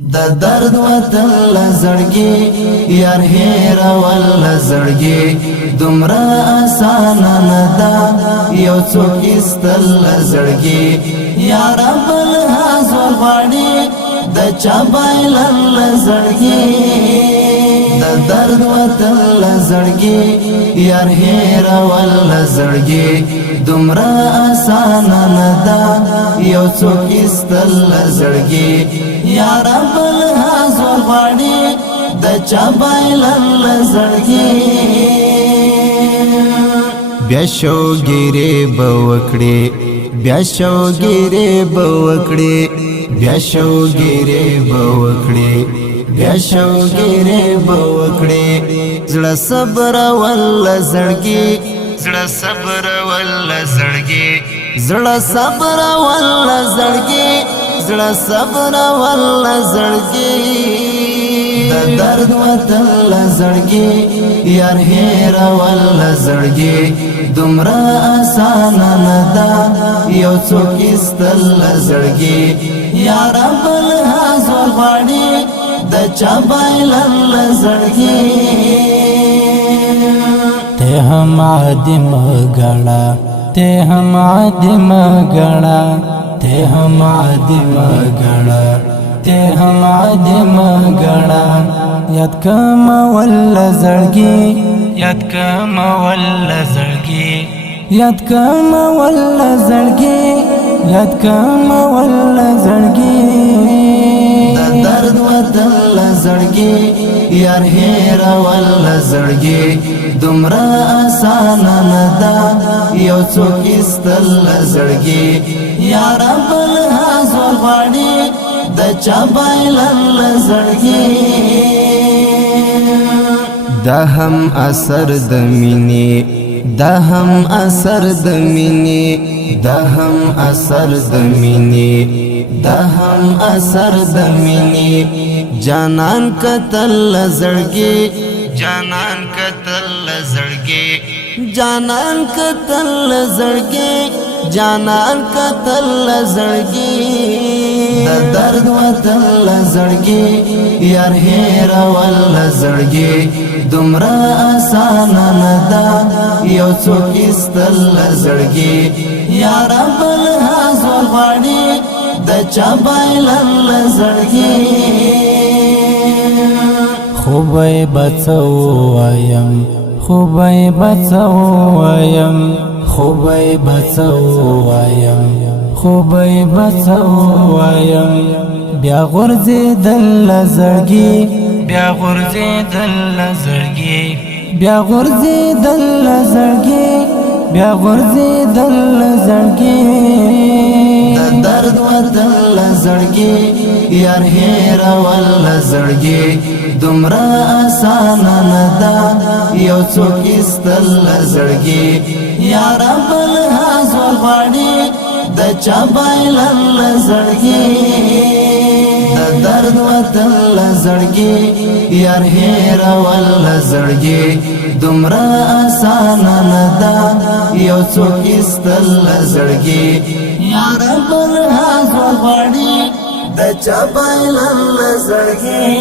د درد وطن لزړګي یار هیر ول زړګي دومره آسان نه ده یو څوک استل لزړګي یار بل حاضر غاړي د چا بایل لزړګي د درد وطن لزړګي یار هیر ول زړګي دومره آسان نه ده یو څوک استل لزړګي یار بل حاضر غاړي د چا بایل لزړګي بیا شوګيري بوکړي بیا شوګيري بوکړي بیا شوګيري بوکړي بیا شوګيري بوکړي زړه صبر ول زړګي زړه صبر ول زړګي زړه صبر ول زړګي زړه صبر ول زړګي د درد وطن لزړګي یار هیر ول زړګي دومره آسان نه ده یو څوک استل زړګي یار بل حاضر غاړي د چا بایل زړګي ته هم عادم غړا ته هم عادم غړا ته هم عادم غړا ته هم عادم غړا یاد کم ول زړګي یاد کم ول زړګي یاد کم ول زړګي یاد کم ول زړګي د درد وطن لزړګي یار هیر ول زړګي دومره آسان نه ده یو څوک استل زړګي یار بل حاضر غاړي د چا بایل زړګي دا هم اثر د مینې دا هم اثر د مینې دا هم اثر د مینې دا هم اثر د مینې جانان قتل زړګي جانان قتل زړګي جانان قتل زړګي جانان قتل زړګي د درد وطن لزړګي یار هیر ول زړګي دومره آسان نه ده یو څوک استل زړګي یار بل حاضر غاړي د چا بایل زړګي خوبای بچو وایم خوبای بچو وایم خوبای بچو وایم خوبای بچو وایم بیا غرزه دل زړګي بیا غرزه دل زړګي بیا غرزه دل زړګي بیا غرزه دل زړګي د درد وطن لزړګي یار هیر ول زړګي دومره آسان نه ده یو څوک استل زړګي یار بل حاضر غاړي د چا بایل زړګي د درد وطن لزړګي یار هیر ول زړګي دومره آسان نه ده یو څوک استل زړګي یار بل حاضر غاړي د چا بایل زړګي